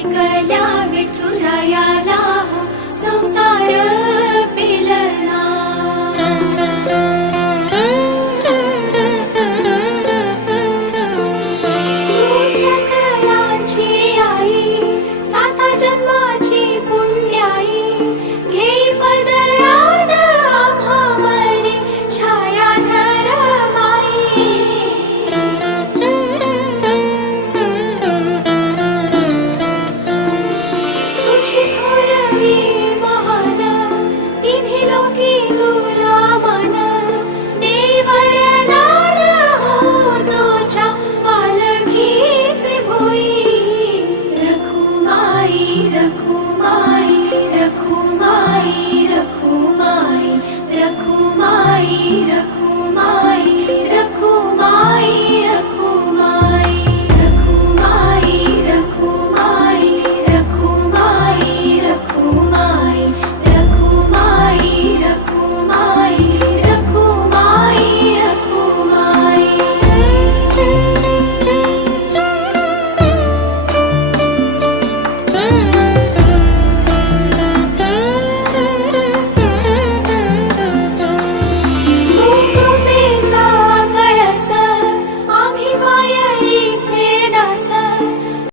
कारभार विठुरायाला.